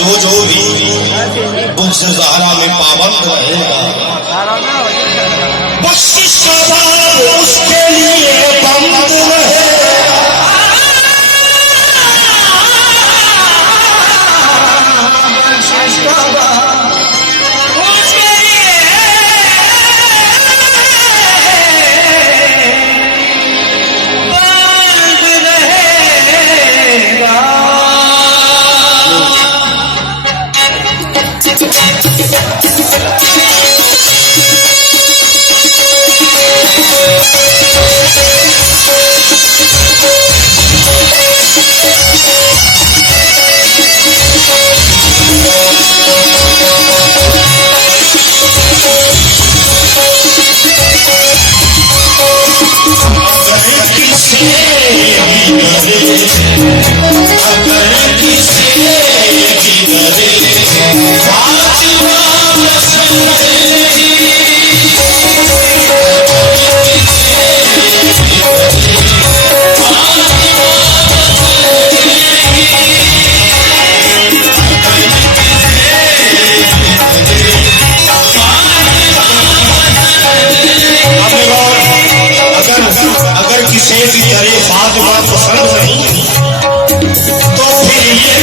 जो भी बुग़्ज़ ज़हरा में पाबंद रहेगा, बख्शिश का बाब उसके लिए बंद रहेगा। बख्शिश का बाब उसके लिए बंद रहेगा। अगर किसी भी तरह फातिमा पसंद नहीं तो फिर ये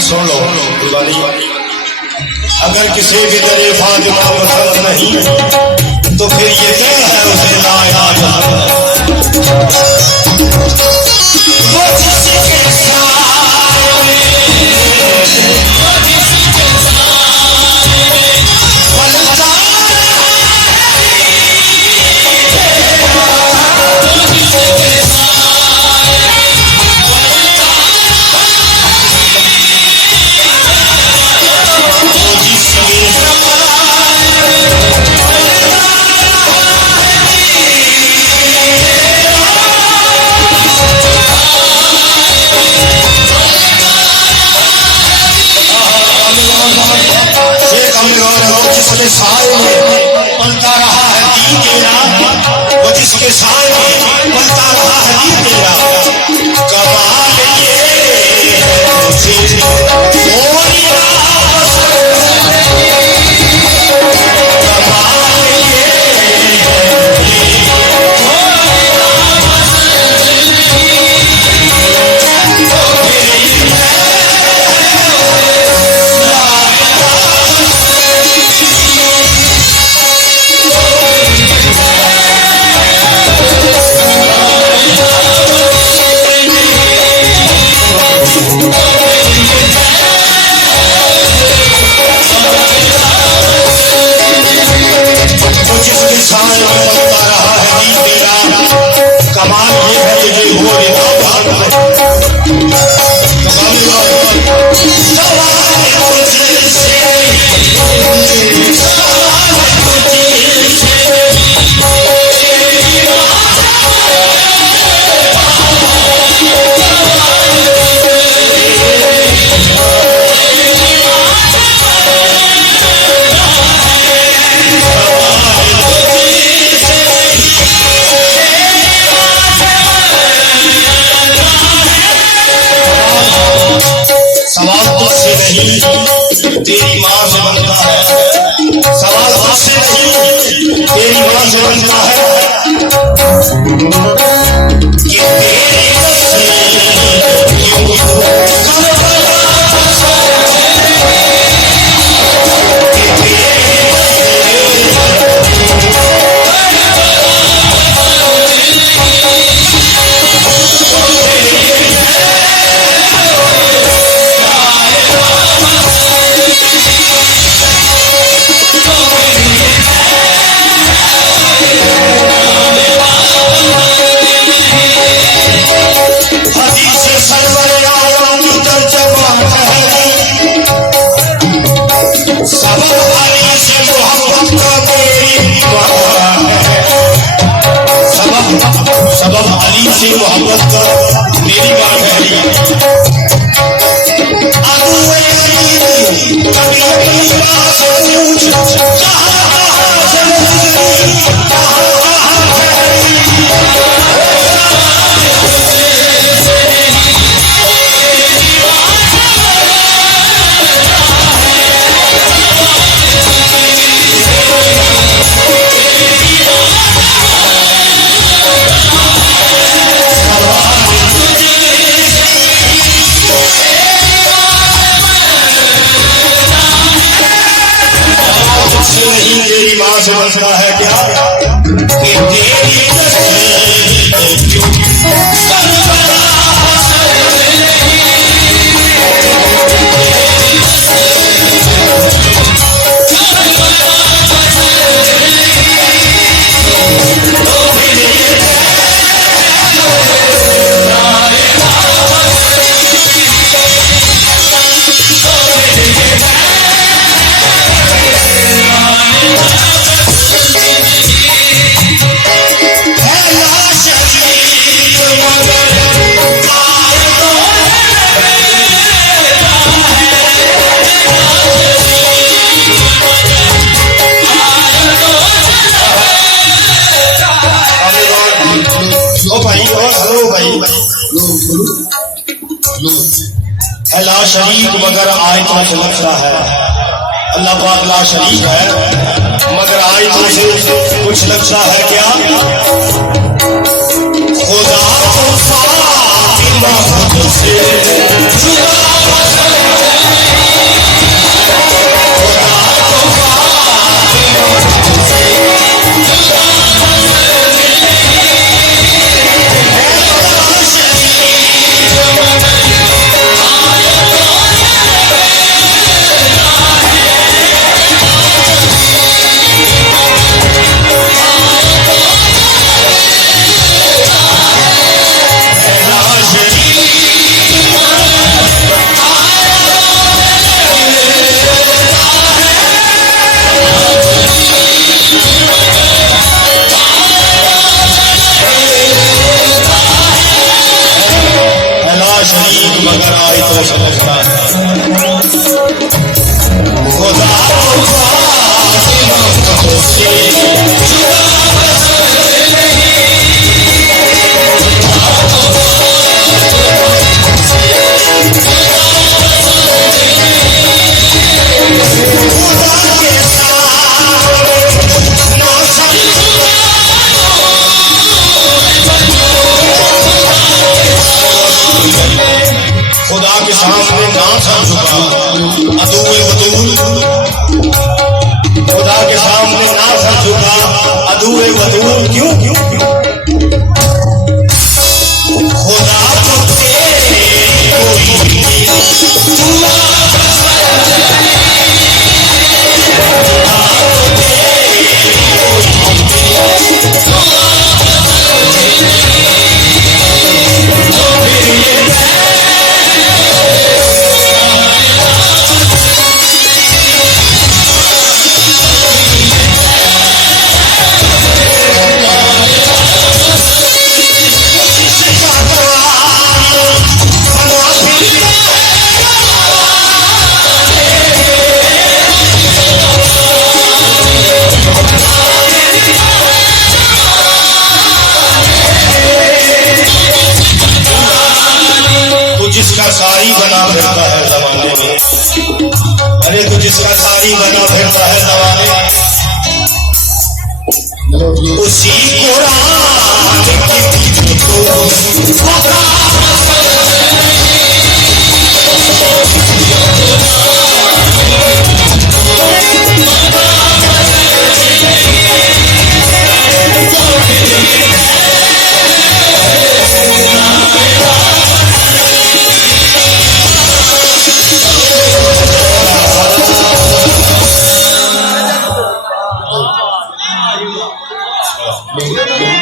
सुन लो दीवानी, अगर किसी भी तरह फातिमा पसंद नहीं तो फिर ये क्या है उसे लाया जिसके साए में पलता रहा है दीन तेरा, वो जिसके साए में पलता रहा है दीन तेरा, कमाल तेरी माँ से बनता है, सवाल तुझसे नहीं तेरी माँ से बनता है कि अब अली से मोहब्बत कर मेरी बात है कभी अपनी बात पूछ से बचना है क्या कि तेरी ला शरीक मगर आयतों से लगता है अल्लाह पाक ला शरीक है मगर आयतों से कुछ लगता है क्या खुदा को से मगर आई तो समझता है खुदा खुदा के सामने ना सर झुका अदूए वतूल खुदा के सामने ना सर झुका अदूए वतूल क्यों क्यों क्यों खुदा तो तेरे जिसका सारी बना फिरता है जमाने में अरे तो जिसका सारी बना फिरता है जमाने में उसी